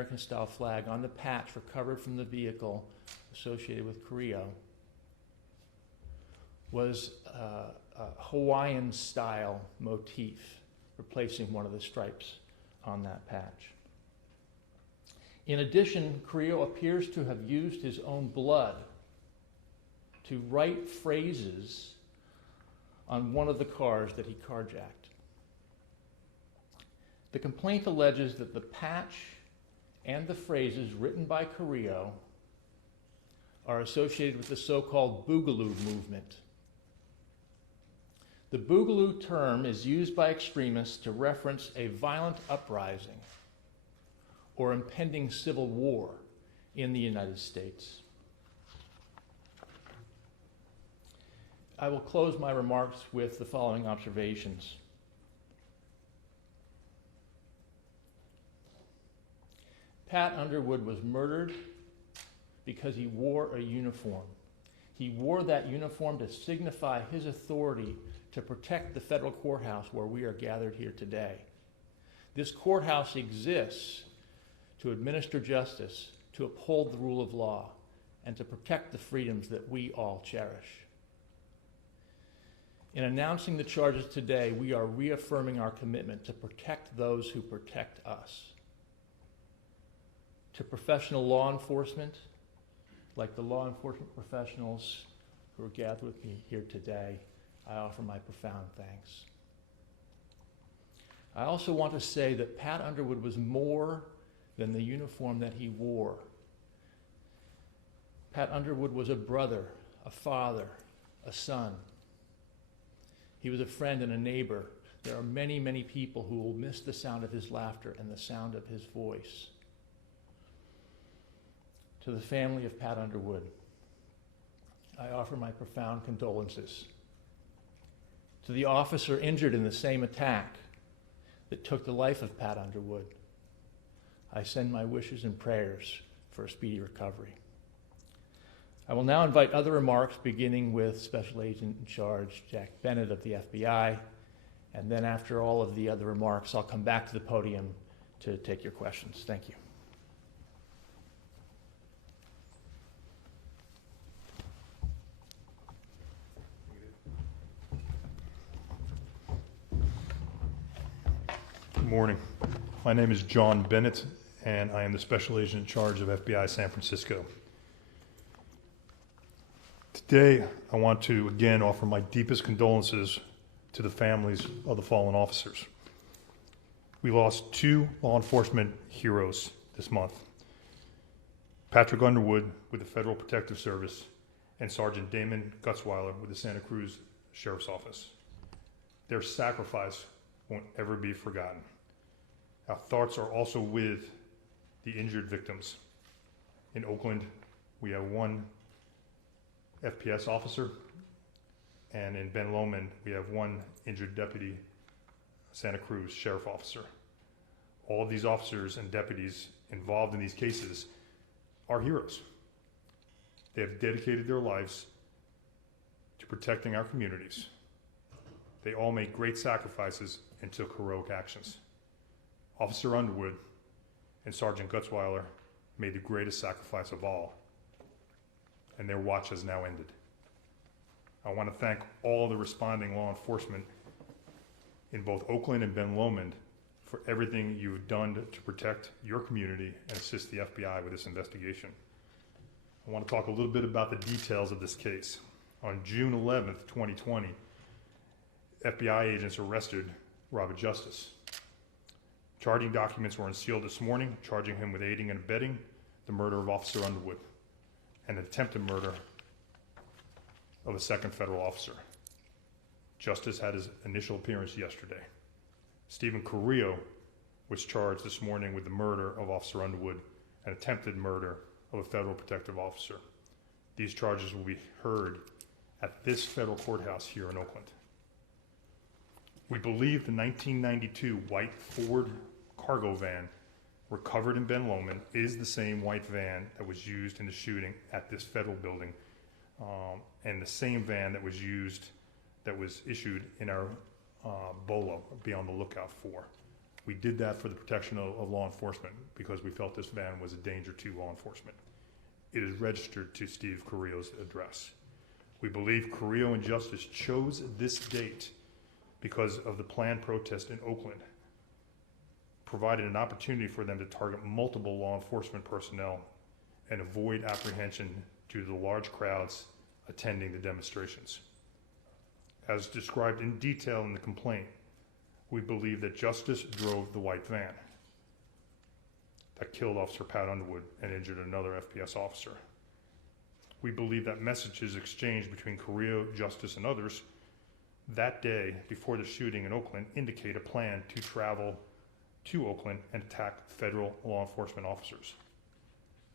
American-style flag on the patch recovered from the vehicle associated with Carrillo was a Hawaiian-style motif, replacing one of the stripes on that patch. In addition, Carrillo appears to have used his own blood to write phrases on one of the cars that he carjacked. The complaint alleges that the patch and the phrases written by Carrillo are associated with the so-called Boogaloo movement. The Boogaloo term is used by extremists to reference a violent uprising or impending civil war in the United States. I will close my remarks with the following observations. Pat Underwood was murdered because he wore a uniform. He wore that uniform to signify his authority to protect the federal courthouse where we are gathered here today. This courthouse exists to administer justice, to uphold the rule of law, and to protect the freedoms that we all cherish. In announcing the charges today, we are reaffirming our commitment to protect those who protect us. To professional law enforcement, like the law enforcement professionals who are gathered with me here today, I offer my profound thanks. I also want to say that Pat Underwood was more than the uniform that he wore. Pat Underwood was a brother, a father, a son. He was a friend and a neighbor. There are many, many people who will miss the sound of his laughter and the sound of his voice. To the family of Pat Underwood, I offer my profound condolences. To the officer injured in the same attack that took the life of Pat Underwood, I send my wishes and prayers for a speedy recovery. I will now invite other remarks, beginning with Special Agent in Charge Jack Bennett of the FBI, and then after all of the other remarks, I'll come back to the podium to take your questions. Thank you. Good morning. My name is John Bennett, and I am the Special Agent in Charge of FBI San Francisco. Today, I want to again offer my deepest condolences to the families of the fallen officers. We lost two law enforcement heroes this month. Patrick Underwood with the Federal Protective Service and Sergeant Damon Gutzweiler with the Santa Cruz Sheriff's Office. Their sacrifice won't ever be forgotten. Our thoughts are also with the injured victims. In Oakland, we have one FPS officer, and in Ben Lomond, we have one injured deputy Santa Cruz sheriff officer. All of these officers and deputies involved in these cases are heroes. They have dedicated their lives to protecting our communities. They all made great sacrifices and took heroic actions. Officer Underwood and Sergeant Gutzweiler made the greatest sacrifice of all, and their watch has now ended. I want to thank all the responding law enforcement in both Oakland and Ben Lomond for everything you've done to protect your community and assist the FBI with this investigation. I want to talk a little bit about the details of this case. On June 11th, 2020, FBI agents arrested Robert Justice. Charging documents were unsealed this morning, charging him with aiding and abetting the murder of Officer Underwood and attempted murder of a second federal officer. Justice had his initial appearance yesterday. Stephen Carrillo was charged this morning with the murder of Officer Underwood and attempted murder of a federal protective officer. These charges will be heard at this federal courthouse here in Oakland. We believe the 1992 white Ford cargo van recovered in Ben Lomond is the same white van that was used in the shooting at this federal building, and the same van that was used, that was issued in our BOLO, be on the lookout for. We did that for the protection of law enforcement because we felt this van was a danger to law enforcement. It is registered to Steve Carrillo's address. We believe Carrillo and Justice chose this date because of the planned protest in Oakland, provided an opportunity for them to target multiple law enforcement personnel and avoid apprehension due to the large crowds attending the demonstrations. As described in detail in the complaint, we believe that Justice drove the white van that killed Officer Pat Underwood and injured another FPS officer. We believe that messages exchanged between Carrillo, Justice, and others that day before the shooting in Oakland indicate a plan to travel to Oakland and attack federal law enforcement officers.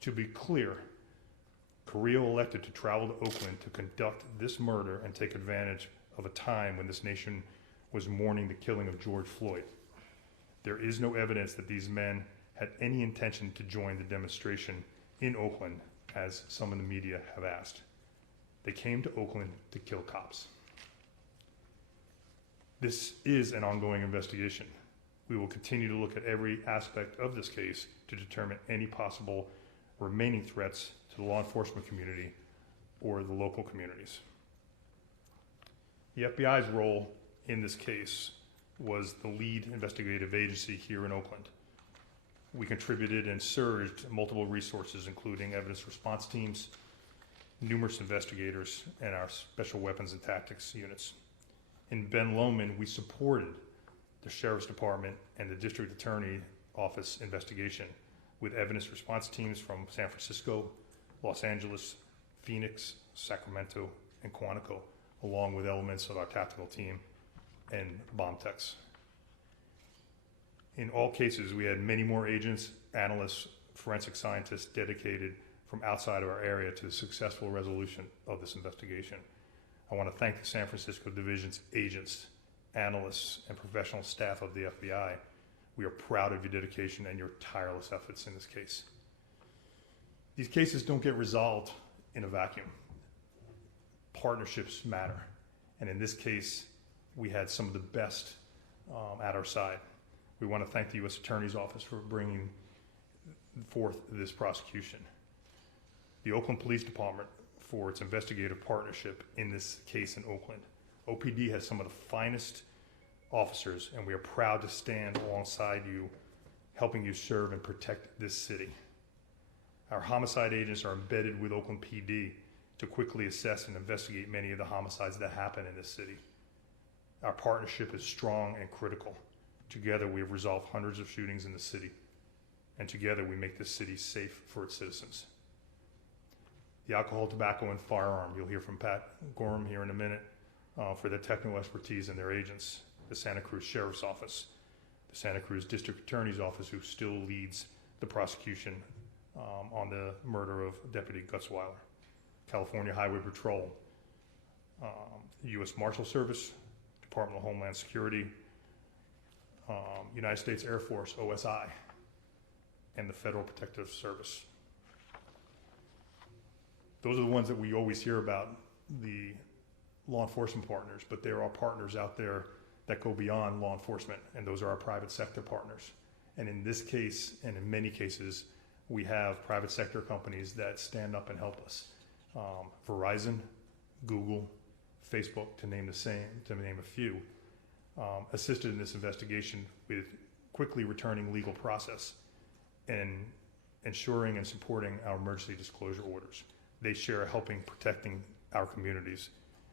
To be clear, Carrillo elected to travel to Oakland to conduct this murder and take advantage of a time when this nation was mourning the killing of George Floyd. There is no evidence that these men had any intention to join the demonstration in Oakland, as some in the media have asked. They came to Oakland to kill cops. This is an ongoing investigation. We will continue to look at every aspect of this case to determine any possible remaining threats to the law enforcement community or the local communities. The FBI's role in this case was the lead investigative agency here in Oakland. We contributed and surged multiple resources, including evidence response teams, numerous investigators, and our special weapons and tactics units. In Ben Lomond, we supported the Sheriff's Department and the District Attorney Office investigation with evidence response teams from San Francisco, Los Angeles, Phoenix, Sacramento, and Quantico, along with elements of our tactical team and bomb techs. In all cases, we had many more agents, analysts, forensic scientists dedicated from outside of our area to the successful resolution of this investigation. I want to thank the San Francisco Division's agents, analysts, and professional staff of the FBI. We are proud of your dedication and your tireless efforts in this case. These cases don't get resolved in a vacuum. Partnerships matter. And in this case, we had some of the best at our side. We want to thank the U.S. Attorney's Office for bringing forth this prosecution. The Oakland Police Department for its investigative partnership in this case in Oakland. OPD has some of the finest officers, and we are proud to stand alongside you, helping you serve and protect this city. Our homicide agents are embedded with Oakland PD to quickly assess and investigate many of the homicides that happen in this city. Our partnership is strong and critical. Together, we have resolved hundreds of shootings in the city, and together we make this city safe for its citizens. The alcohol, tobacco, and firearm, you'll hear from Pat Gorham here in a minute, for their technical expertise and their agents, the Santa Cruz Sheriff's Office, the Santa Cruz District Attorney's Office, who still leads the prosecution on the murder of Deputy Gutzweiler, California Highway Patrol, U.S. Marshal Service, Department of Homeland Security, United States Air Force, OSI, and the Federal Protective Service. Those are the ones that we always hear about, the law enforcement partners, but there are partners out there that go beyond law enforcement, and those are our private sector partners. And in this case, and in many cases, we have private sector companies that stand up and help us. Verizon, Google, Facebook, to name a few, assisted in this investigation with quickly returning legal process and ensuring and supporting our emergency disclosure orders. They share helping protecting our communities,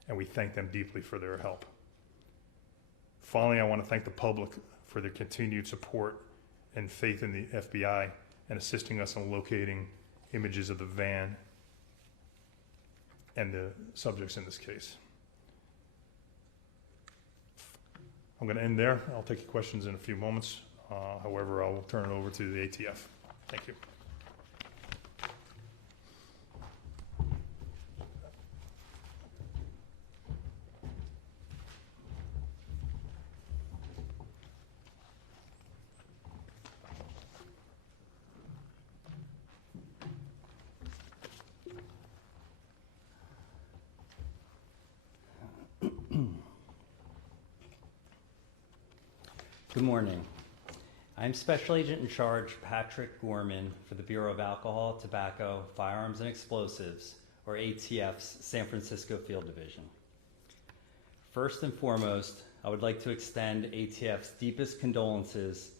and we thank them deeply for their help. Finally, I want to thank the public for their continued support and faith in the FBI and assisting us in locating images of the van and the subjects in this case. I'm going to end there. I'll take your questions in a few moments. However, I'll turn it over to the ATF. Thank you. Good morning. I'm Special Agent in Charge Patrick Gorman for the Bureau of Alcohol, Tobacco, Firearms, and Explosives, or ATF's San Francisco Field Division. First and foremost, I would like to extend ATF's deepest condolences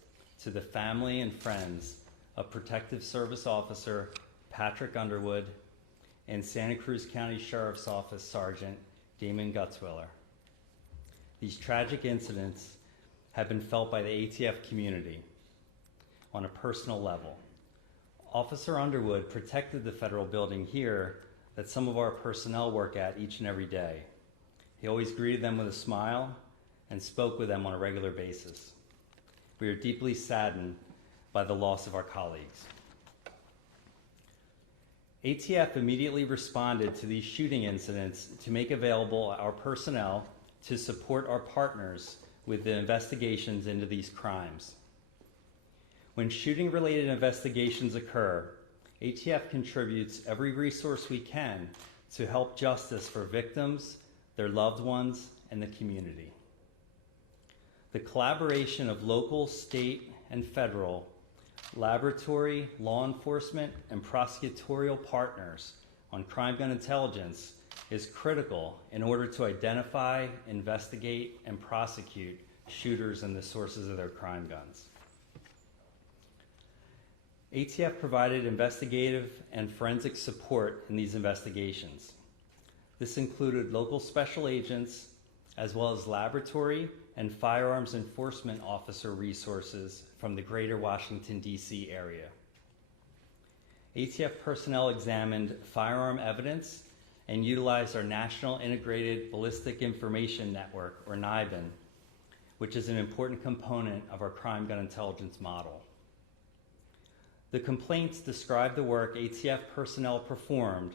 to the family and friends of Protective Service Officer Patrick Underwood and Santa Cruz County Sheriff's Office Sergeant Damon Gutzwiller. These tragic incidents have been felt by the ATF community on a personal level. Officer Underwood protected the federal building here that some of our personnel work at each and every day. He always greeted them with a smile and spoke with them on a regular basis. We are deeply saddened by the loss of our colleagues. ATF immediately responded to these shooting incidents to make available our personnel to support our partners with the investigations into these crimes. When shooting-related investigations occur, ATF contributes every resource we can to help justice for victims, their loved ones, and the community. The collaboration of local, state, and federal, laboratory, law enforcement, and prosecutorial partners on crime gun intelligence is critical in order to identify, investigate, and prosecute shooters and the sources of their crime guns. ATF provided investigative and forensic support in these investigations. This included local special agents, as well as laboratory and firearms enforcement officer resources from the greater Washington, D.C. area. ATF personnel examined firearm evidence and utilized our National Integrated Ballistic Information Network, or NIBIN, which is an important component of our crime gun intelligence model. The complaints describe the work ATF personnel performed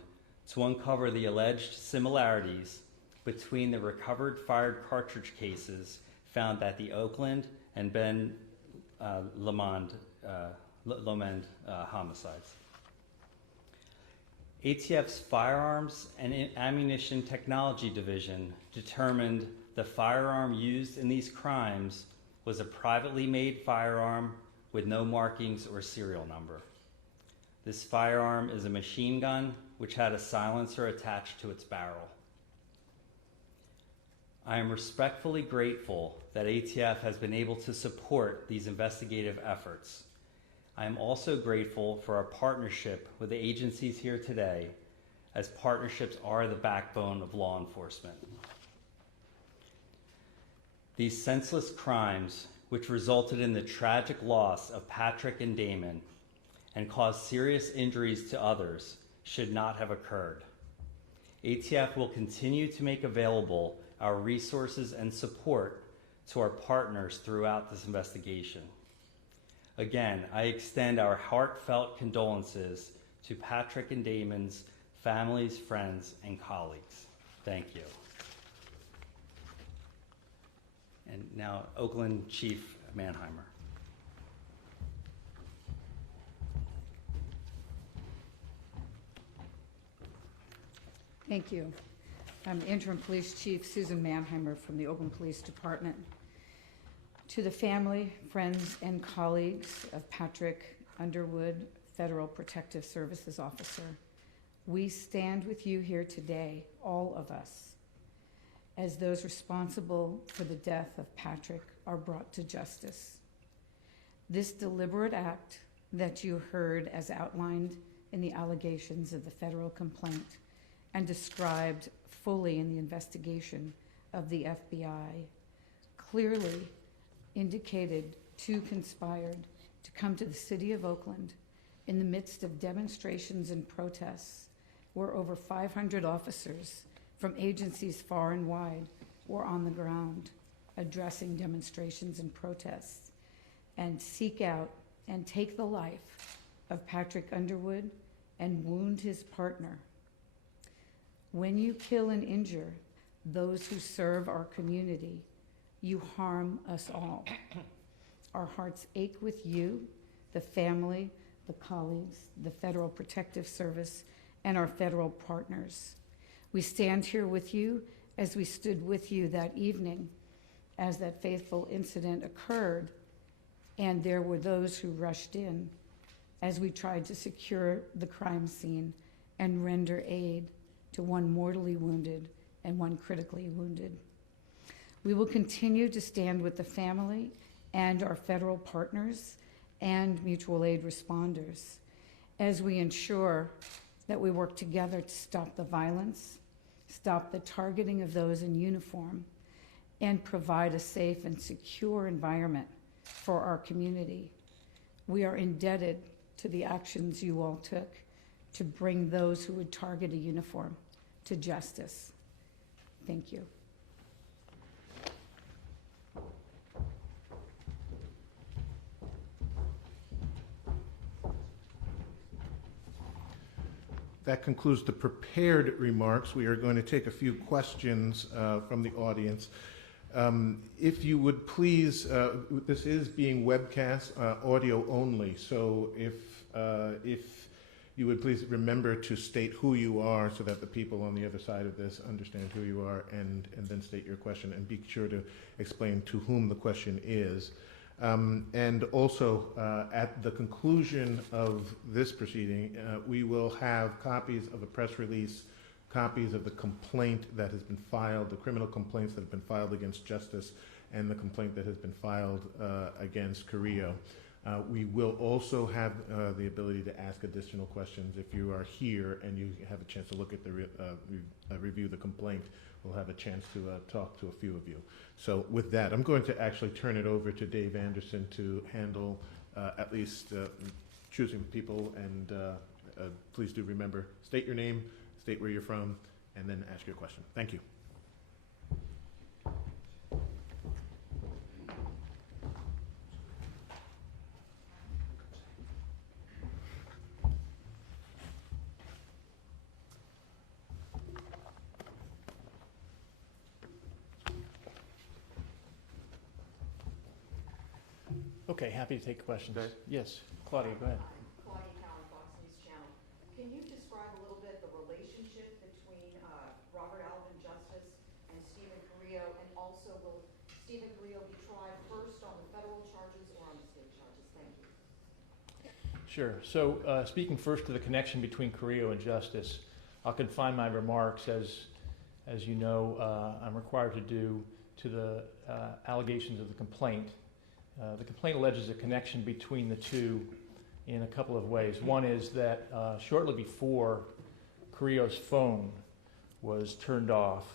to uncover the alleged similarities between the recovered fired cartridge cases found at the Oakland and Ben Lomond homicides. ATF's Firearms and Ammunition Technology Division determined the firearm used in these crimes was a privately made firearm with no markings or serial number. This firearm is a machine gun which had a silencer attached to its barrel. I am respectfully grateful that ATF has been able to support these investigative efforts. I am also grateful for our partnership with the agencies here today, as partnerships are the backbone of law enforcement. These senseless crimes, which resulted in the tragic loss of Patrick and Damon and caused serious injuries to others, should not have occurred. ATF will continue to make available our resources and support to our partners throughout this investigation. Again, I extend our heartfelt condolences to Patrick and Damon's families, friends, and colleagues. Thank you. And now, Oakland Chief Mannheimer. Thank you. I'm Interim Police Chief Susan Mannheimer from the Oakland Police Department. To the family, friends, and colleagues of Patrick Underwood, Federal Protective Services Officer, we stand with you here today, all of us, as those responsible for the death of Patrick are brought to justice. This deliberate act that you heard as outlined in the allegations of the federal complaint and described fully in the investigation of the FBI clearly indicated two conspired to come to the city of Oakland in the midst of demonstrations and protests where over 500 officers from agencies far and wide were on the ground addressing demonstrations and protests and seek out and take the life of Patrick Underwood and wound his partner. When you kill and injure those who serve our community, you harm us all. Our hearts ache with you, the family, the colleagues, the Federal Protective Service, and our federal partners. We stand here with you as we stood with you that evening as that fateful incident occurred and there were those who rushed in as we tried to secure the crime scene and render aid to one mortally wounded and one critically wounded. We will continue to stand with the family and our federal partners and mutual aid responders as we ensure that we work together to stop the violence, stop the targeting of those in uniform, and provide a safe and secure environment for our community. We are indebted to the actions you all took to bring those who would target a uniform to justice. Thank you. That concludes the prepared remarks. We are going to take a few questions from the audience. If you would please, this is being webcast, audio only, so if you would please remember to state who you are so that the people on the other side of this understand who you are, and then state your question, and be sure to explain to whom the question is. And also, at the conclusion of this proceeding, we will have copies of a press release, copies of the complaint that has been filed, the criminal complaints that have been filed against Justice, and the complaint that has been filed against Carrillo. We will also have the ability to ask additional questions if you are here and you have a chance to look at the review the complaint. We'll have a chance to talk to a few of you. So with that, I'm going to actually turn it over to Dave Anderson to handle at least choosing people, and please do remember, state your name, state where you're from, and then ask your question. Thank you. Okay, happy to take questions. Okay. Yes, Claudia, go ahead. Claudia Cowan, Fox News Channel. Can you describe a little bit the relationship between Robert Alvin Justice and Stephen Carrillo, and also will Stephen Carrillo be tried first on the federal charges or on the state charges? Thank you. Sure. So speaking first to the connection between Carrillo and Justice, I'll confine my remarks, as you know, I'm required to do, to the allegations of the complaint. The complaint alleges a connection between the two in a couple of ways. One is that shortly before Carrillo's phone was turned off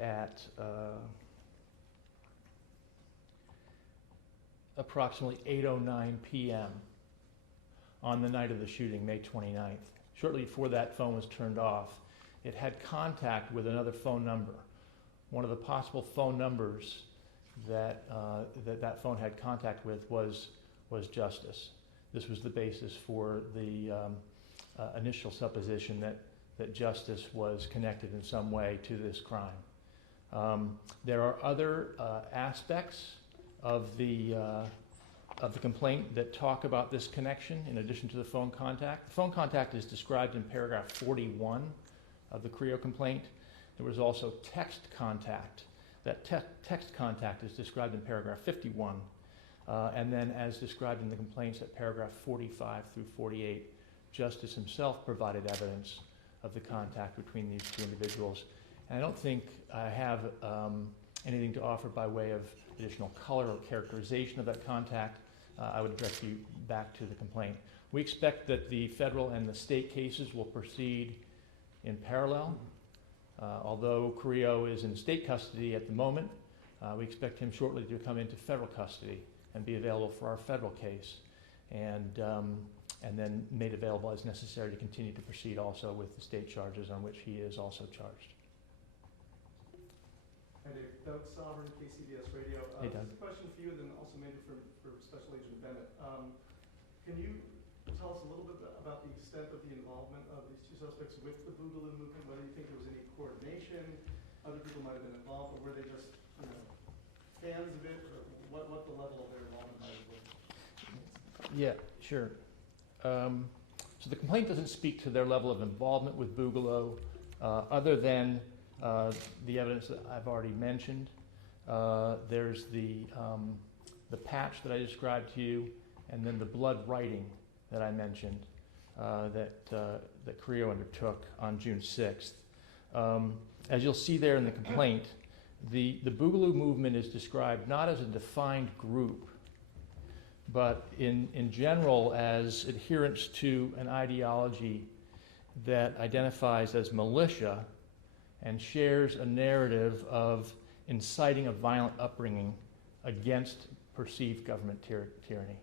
at approximately 8:09 p.m. on the night of the shooting, May 29th. Shortly before that phone was turned off, it had contact with another phone number. One of the possible phone numbers that phone had contact with was Justice. This was the basis for the initial supposition that Justice was connected in some way to this crime. There are other aspects of the complaint that talk about this connection in addition to the phone contact. The phone contact is described in paragraph 41 of the Carrillo complaint. There was also text contact. That text contact is described in paragraph 51, and then as described in the complaints at paragraph 45 through 48, Justice himself provided evidence of the contact between these two individuals. And I don't think I have anything to offer by way of additional color or characterization of that contact. I would direct you back to the complaint. We expect that the federal and the state cases will proceed in parallel. Although Carrillo is in state custody at the moment, we expect him shortly to come into federal custody and be available for our federal case, and then made available as necessary to continue to proceed also with the state charges on which he is also charged. Hi Dave, Doug Sovereign, KCBS Radio. Hey Doug. This is a question for you, and then also maybe for Special Agent Bennett. Can you tell us a little bit about the extent of the involvement of these two suspects with the Boogaloo movement? Whether you think there was any coordination, other people might have been involved, or were they just fans of it, or what the level of their involvement might have been? Yeah, sure. So the complaint doesn't speak to their level of involvement with Boogaloo, other than the evidence that I've already mentioned. There's the patch that I described to you, and then the blood writing that I mentioned that Carrillo undertook on June 6th. As you'll see there in the complaint, the Boogaloo movement is described not as a defined group, but in general as adherents to an ideology that identifies as militia and shares a narrative of inciting a violent upbringing against perceived government tyranny.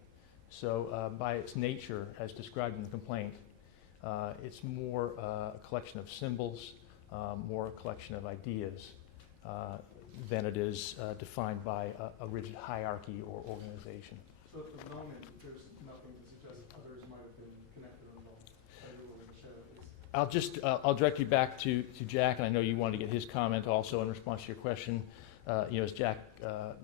So by its nature, as described in the complaint, it's more a collection of symbols, more a collection of ideas than it is defined by a rigid hierarchy or organization. So at the moment, there's nothing to suggest others might have been connected or involved? Are you willing to share at least? I'll direct you back to Jack, and I know you wanted to get his comment also in response to your question. As Jack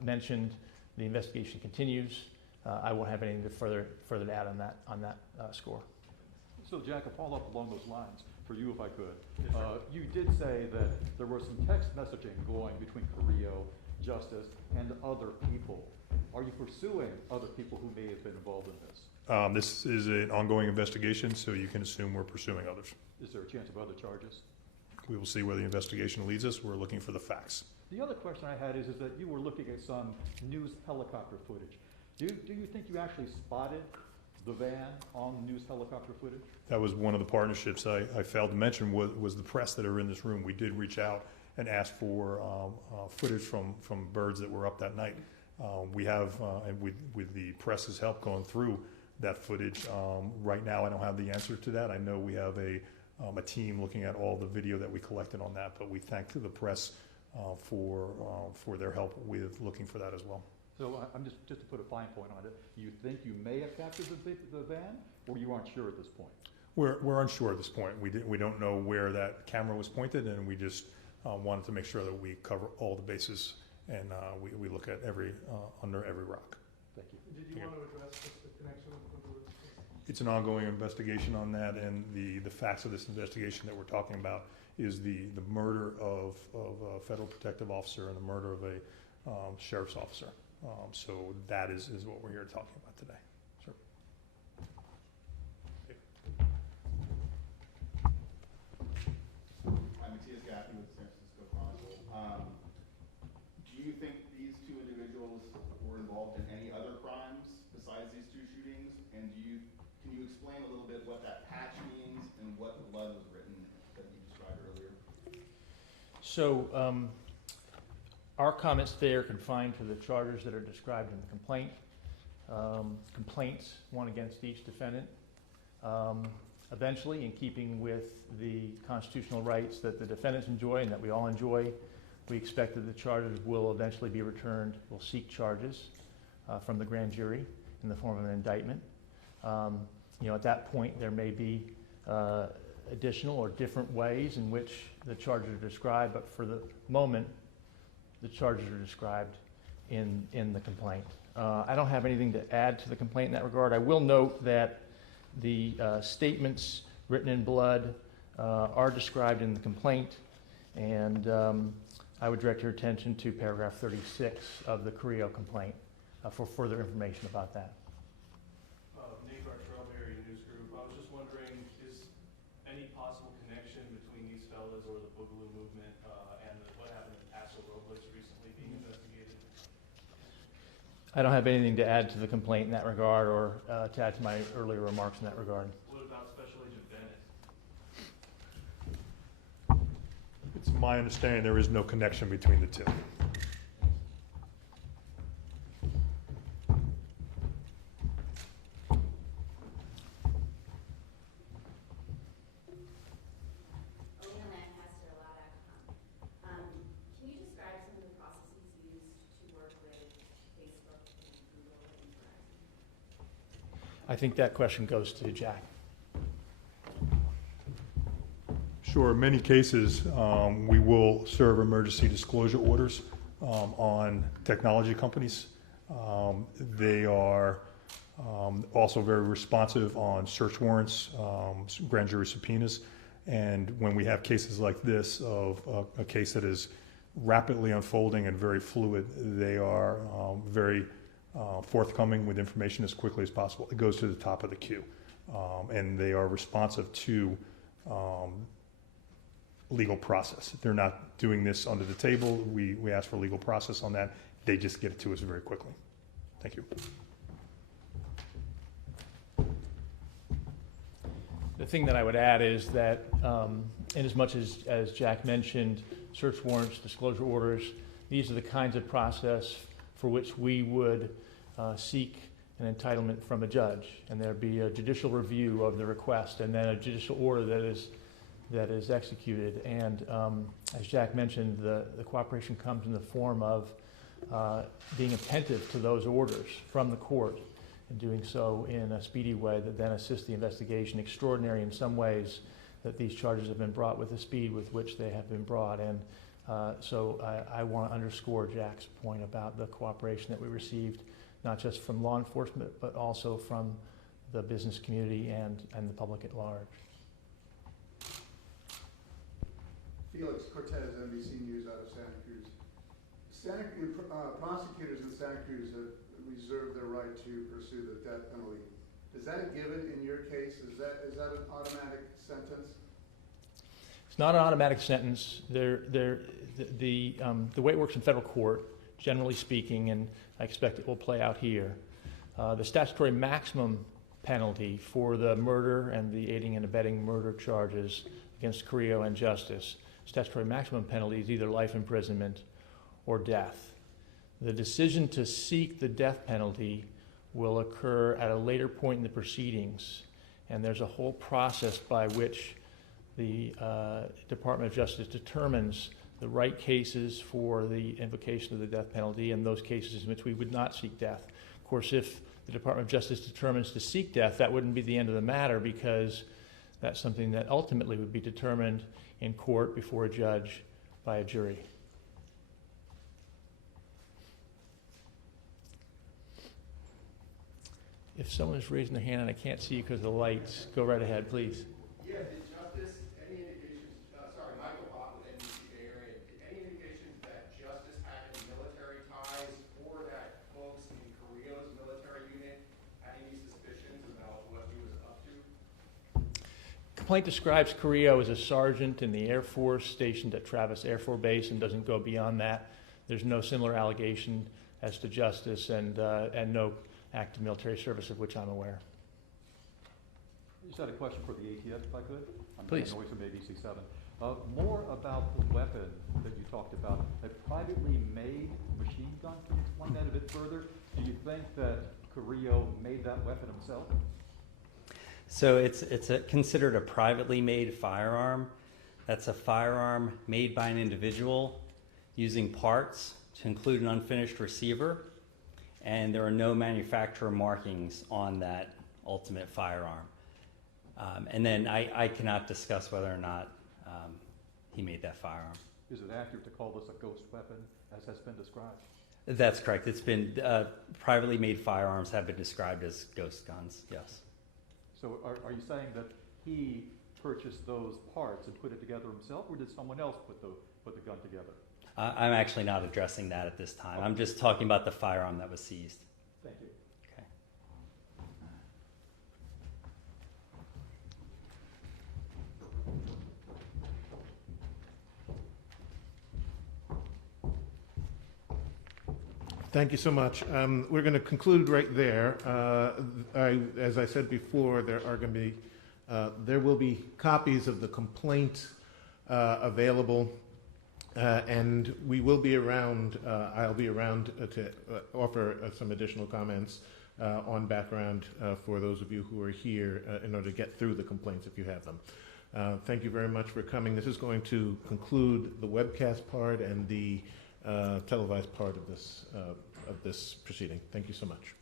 mentioned, the investigation continues. I won't have anything to further to add on that score. So Jack, a follow-up along those lines for you, if I could. You did say that there was some text messaging going between Carrillo, Justice, and other people. Are you pursuing other people who may have been involved in this? This is an ongoing investigation, so you can assume we're pursuing others. Is there a chance of other charges? We will see where the investigation leads us. We're looking for the facts. The other question I had is that you were looking at some news helicopter footage. Do you think you actually spotted the van on the news helicopter footage? That was one of the partnerships I failed to mention was the press that are in this room. We did reach out and ask for footage from birds that were up that night. We have, and with the press's help, going through that footage. Right now, I don't have the answer to that. I know we have a team looking at all the video that we collected on that, but we thank the press for their help with looking for that as well. So I'm just to put a fine point on it, you think you may have captured the van, or you aren't sure at this point? We're unsure at this point. We don't know where that camera was pointed, and we just wanted to make sure that we cover all the bases and we look at under every rock. Thank you. Did you want to address the connection with the It's an ongoing investigation on that, and the facts of this investigation that we're talking about is the murder of a federal protective officer and the murder of a sheriff's officer. So that is what we're here talking about today. Sure. I'm Matthias Gaffney with the San Francisco Chronicle. Do you think these two individuals were involved in any other crimes besides these two shootings? And can you explain a little bit what that patch means and what the blood was written that you described earlier? So our comments today are confined to the charges that are described in the complaint. Complaints, one against each defendant. Eventually, in keeping with the constitutional rights that the defendants enjoy and that we all enjoy, we expect that the charges will eventually be returned. We'll seek charges from the grand jury in the form of an indictment. At that point, there may be additional or different ways in which the charges are described, but for the moment, the charges are described in the complaint. I don't have anything to add to the complaint in that regard. I will note that the statements written in blood are described in the complaint, and I would direct your attention to paragraph 36 of the Carrillo complaint for further information about that. Nate Trailberry News Group. I was just wondering, is any possible connection between these fellas or the Boogaloo movement and what happened in Paso Robles recently being investigated? I don't have anything to add to the complaint in that regard or to add to my earlier remarks in that regard. What about Special Agent Bennett? It's my understanding there is no connection between the two. Can you describe some of the processes used to work with Facebook and Google and Verizon? I think that question goes to Jack. Sure. In many cases, we will serve emergency disclosure orders on technology companies. They are also very responsive on search warrants, grand jury subpoenas. And when we have cases like this of a case that is rapidly unfolding and very fluid. They are very forthcoming with information as quickly as possible. It goes to the top of the queue, and they are responsive to legal process. They're not doing this under the table. We ask for legal process on that. They just get it to us very quickly. Thank you. The thing that I would add is that, in as much as Jack mentioned, search warrants, disclosure orders, these are the kinds of process for which we would seek an entitlement from a judge, and there'd be a judicial review of the request, and then a judicial order that is executed. And as Jack mentioned, the cooperation comes in the form of being attentive to those orders from the court, and doing so in a speedy way that then assists the investigation. Extraordinary in some ways that these charges have been brought with the speed with which they have been brought. And so I want to underscore Jack's point about the cooperation that we received, not just from law enforcement, but also from the business community and the public at large. Felix Cortez, NBC News out of Santa Cruz. Prosecutors in Santa Cruz have reserved their right to pursue the death penalty. Is that a given in your case? Is that an automatic sentence? It's not an automatic sentence. The way it works in federal court, generally speaking, and I expect it will play out here, the statutory maximum penalty for the murder and the aiding and abetting murder charges against Carrillo and Justice, statutory maximum penalty is either life imprisonment or death. The decision to seek the death penalty will occur at a later point in the proceedings, and there's a whole process by which the Department of Justice determines the right cases for the invocation of the death penalty and those cases in which we would not seek death. Of course, if the Department of Justice determines to seek death, that wouldn't be the end of the matter, because that's something that ultimately would be determined in court before a judge by a jury. If someone is raising their hand and I can't see you because of the lights, go right ahead, please. Yeah, did Justice, any indications, Michael Oakland, ABC Bay Area, any indications that Justice had any military ties, or that folks in Carrillo's military unit had any suspicions about what he was up to? Complaint describes Carrillo as a sergeant in the Air Force stationed at Travis Air Force Base and doesn't go beyond that. There's no similar allegation as to Justice, and no active military service of which I'm aware. I just had a question for the ATF, if I could. I'm Please. Noise from ABC7. More about the weapon that you talked about, a privately made machine gun. Can you explain that a bit further? Do you think that Carrillo made that weapon himself? So it's considered a privately made firearm. That's a firearm made by an individual using parts to include an unfinished receiver, and there are no manufacturer markings on that ultimate firearm. And then I cannot discuss whether or not he made that firearm. Is it accurate to call this a ghost weapon, as has been described? That's correct. It's been privately made firearms have been described as ghost guns, yes. So are you saying that he purchased those parts and put it together himself, or did someone else put the gun together? I'm actually not addressing that at this time. I'm just talking about the firearm that was seized. Thank you. Okay. Thank you so much. We're going to conclude right there. As I said before, there will be copies of the complaint available, and we will be around. I'll be around to offer some additional comments on background for those of you who are here in order to get through the complaints if you have them. Thank you very much for coming. This is going to conclude the webcast part and the televised part of this proceeding. Thank you so much.